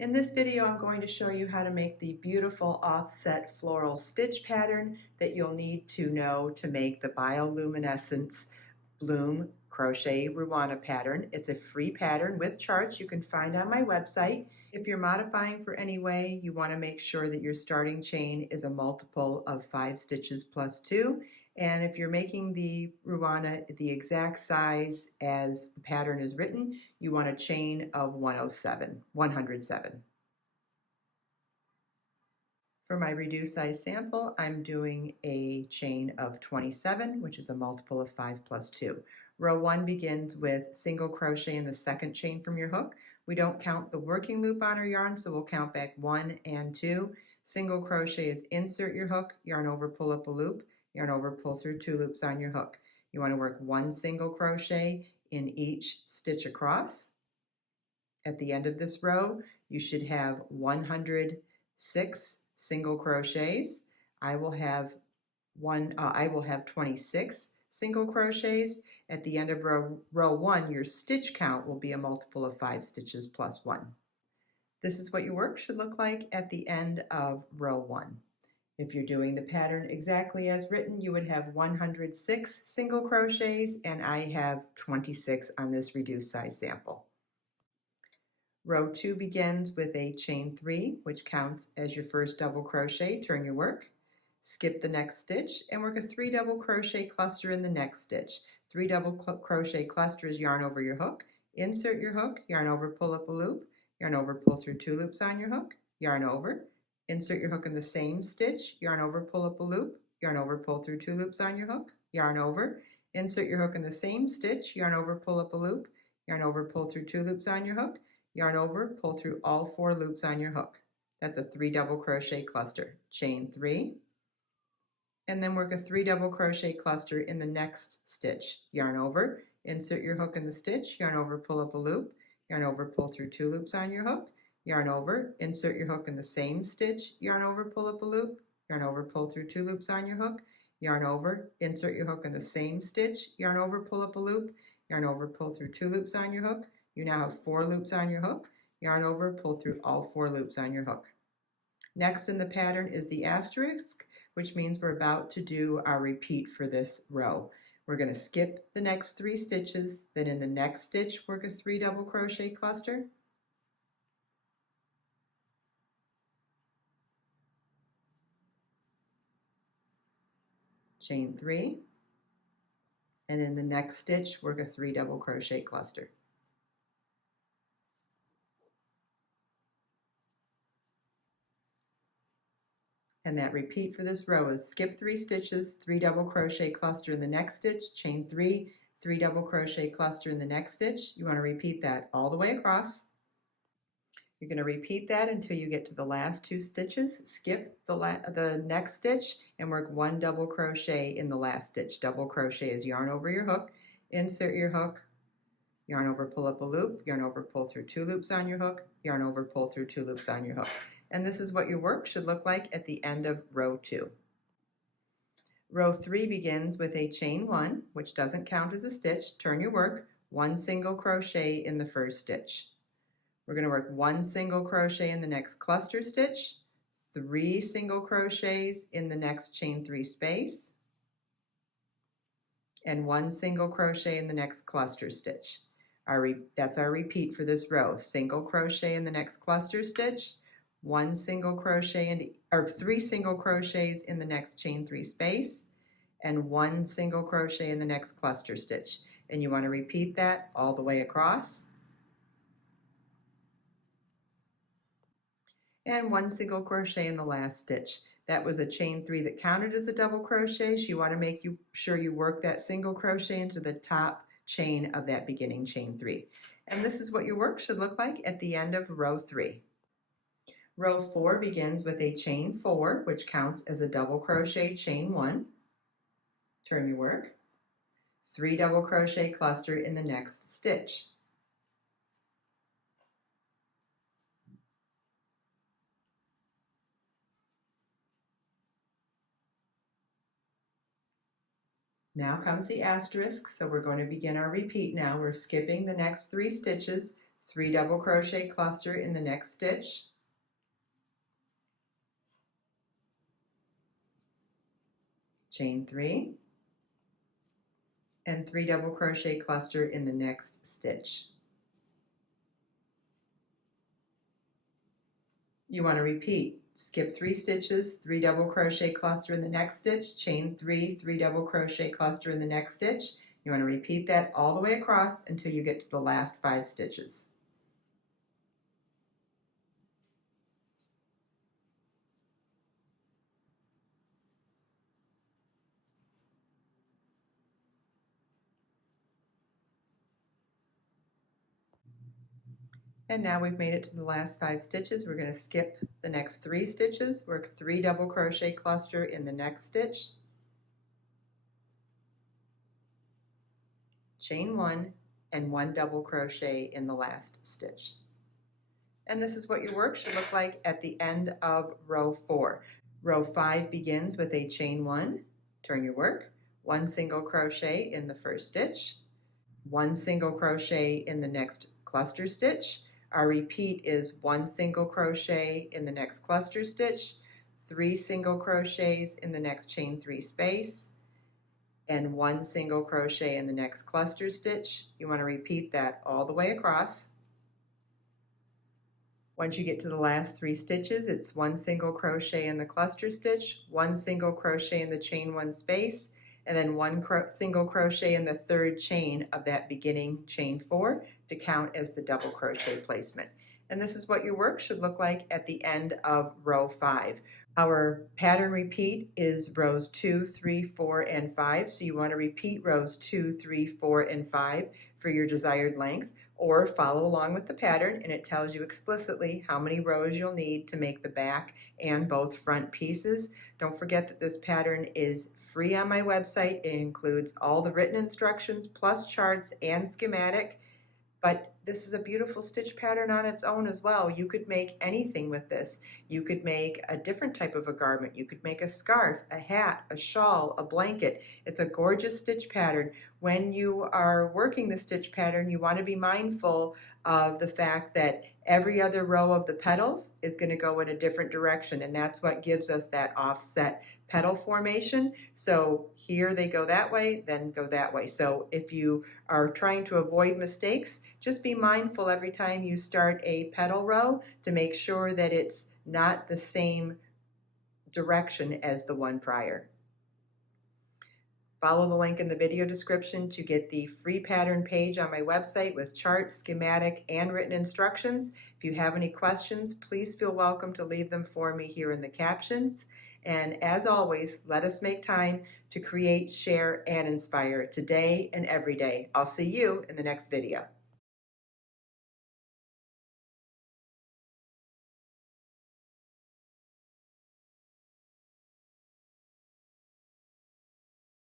In this video, I'm going to show you how to make the beautiful offset floral stitch pattern that you'll need to know to make the Bioluminescence Bloom Crochet Ruana pattern. It's a free pattern with charts you can find on my website. If you're modifying for any way, you want to make sure that your starting chain is a multiple of 5 stitches plus 2. And if you're making the Ruana the exact size as the pattern is written, you want a chain of 107. For my reduced size sample, I'm doing a chain of 27, which is a multiple of 5 plus 2. Row 1 begins with single crochet in the second chain from your hook. We don't count the working loop on our yarn, so we'll count back 1 and 2. Single crochet is insert your hook, yarn over, pull up a loop, yarn over, pull through 2 loops on your hook. You want to work 1 single crochet in each stitch across. At the end of this row, you should have 106 single crochets. I will have 26 single crochets. At the end of row 1, your stitch count will be a multiple of 5 stitches plus 1. This is what your work should look like at the end of row 1. If you're doing the pattern exactly as written, you would have 106 single crochets, and I have 26 on this reduced size sample. Row 2 begins with a chain 3, which counts as your first double crochet. Turn your work, skip the next stitch, and work a 3 double crochet cluster in the next stitch. 3 double crochet clusters, yarn over your hook, insert your hook, yarn over, pull up a loop, yarn over, pull through 2 loops on your hook, yarn over, insert your hook in the same stitch, yarn over, pull up a loop, yarn over, pull through 2 loops on your hook, yarn over, insert your hook in the same stitch, yarn over, pull up a loop, yarn over, pull through 2 loops on your hook, yarn over, pull through all 4 loops on your hook. That's a 3 double crochet cluster. Chain 3, and then work a 3 double crochet cluster in the next stitch. Yarn over, insert your hook in the stitch, yarn over, pull up a loop, yarn over, pull through 2 loops on your hook, yarn over, insert your hook in the same stitch, yarn over, pull up a loop, yarn over, pull through 2 loops on your hook, yarn over, insert your hook in the same stitch, yarn over, pull up a loop, yarn over, pull through 2 loops on your hook. You now have 4 loops on your hook, yarn over, pull through all 4 loops on your hook. Next in the pattern is the asterisk, which means we're about to do our repeat for this row. We're going to skip the next 3 stitches, then in the next stitch work a 3 double crochet cluster, chain 3, and in the next stitch work a 3 double crochet cluster. And that repeat for this row is skip 3 stitches, 3 double crochet cluster in the next stitch, chain 3, 3 double crochet cluster in the next stitch. You want to repeat that all the way across. You're going to repeat that until you get to the last 2 stitches. Skip the next stitch and work 1 double crochet in the last stitch. Double crochet is yarn over your hook, insert your hook, yarn over, pull up a loop, yarn over, pull through 2 loops on your hook, yarn over, pull through 2 loops on your hook. And this is what your work should look like at the end of row 2. Row 3 begins with a chain 1, which doesn't count as a stitch. Turn your work, 1 single crochet in the first stitch. We're going to work 1 single crochet in the next cluster stitch, 3 single crochets in the next chain 3 space, and 1 single crochet in the next cluster stitch. That's our repeat for this row. Single crochet in the next cluster stitch, 1 single crochet or 3 single crochets in the next chain 3 space, and 1 single crochet in the next cluster stitch. And you want to repeat that all the way across. And 1 single crochet in the last stitch. That was a chain 3 that counted as a double crochet, so you want to make sure you work that single crochet into the top chain of that beginning chain 3. And this is what your work should look like at the end of row 3. Row 4 begins with a chain 4, which counts as a double crochet chain 1. Turn your work. 3 double crochet cluster in the next stitch. Now comes the asterisk, so we're going to begin our repeat now. We're skipping the next 3 stitches, 3 double crochet, cluster in the next stitch, chain 3, and 3 double crochet, cluster in the next stitch. You want to repeat. Skip 3 stitches, 3 double crochet, cluster in the next stitch, chain 3, 3 double crochet, cluster in the next stitch. You want to repeat that all the way across until you get to the last 5 stitches. And now we've made it to the last 5 stitches. We're going to skip the next 3 stitches, work 3 double crochet, cluster in the next stitch, chain 1, and 1 double crochet in the last stitch. And this is what your work should look like at the end of row 4. Row 5 begins with a chain 1, turn your work, 1 single crochet in the first stitch, 1 single crochet in the next cluster stitch. Our repeat is 1 single crochet in the next cluster stitch, 3 single crochets in the next chain 3 space, and 1 single crochet in the next cluster stitch. You want to repeat that all the way across. Once you get to the last 3 stitches, it's 1 single crochet in the cluster stitch, 1 single crochet in the chain 1 space, and then 1 single crochet in the third chain of that beginning chain 4 to count as the double crochet placement. And this is what your work should look like at the end of row 5. Our pattern repeat is rows 2, 3, 4, and 5. So you want to repeat rows 2, 3, 4, and 5 for your desired length, or follow along with the pattern and it tells you explicitly how many rows you'll need to make the back and both front pieces. Don't forget that this pattern is free on my website. It includes all the written instructions plus charts and schematic. But this is a beautiful stitch pattern on its own as well. You could make anything with this. You could make a different type of a garment. You could make a scarf, a hat, a shawl, a blanket. It's a gorgeous stitch pattern. When you are working the stitch pattern, you want to be mindful of the fact that every other row of the petals is going to go in a different direction, and that's what gives us that offset petal formation. So here they go that way, then go that way. So if you are trying to avoid mistakes, just be mindful every time you start a petal row to make sure that it's not the same direction as the one prior. Follow the link in the video description to get the free pattern page on my website with charts, schematic, and written instructions. If you have any questions, please feel welcome to leave them for me here in the captions. And as always, let us make time to create, share, and inspire today and every day. I'll see you in the next video.